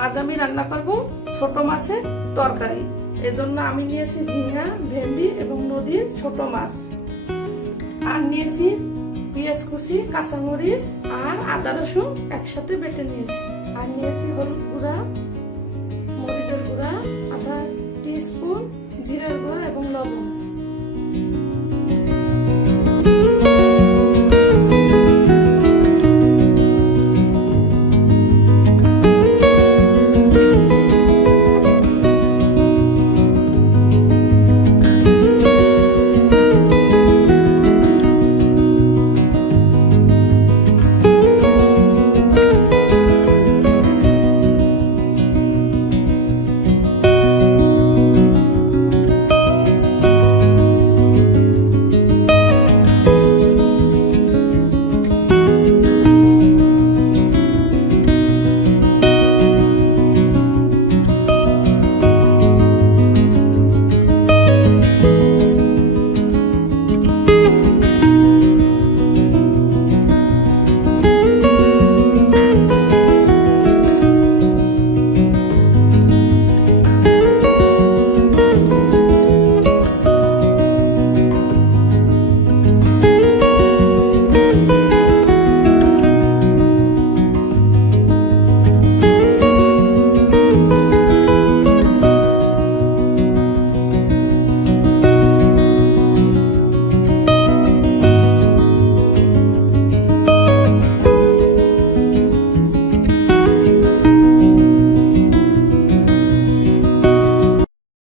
আজ আমি রান্না করব ছোট মাছের তরকারি। এজন্য আমি নিয়েছি ঝিঙ্গা, ভেন্ডি এবং নদীর ছোট মাছ, আর নিয়েছি পেঁয়াজ কুচি, কাঁচামরিচ আর আদা রসুন একসাথে বেটে নিয়েছি, আর নিয়েছি হলুদ গুঁড়া, মরিচের গুঁড়া, আধা টিস্পুন জিরার গুঁড়া এবং লবণ।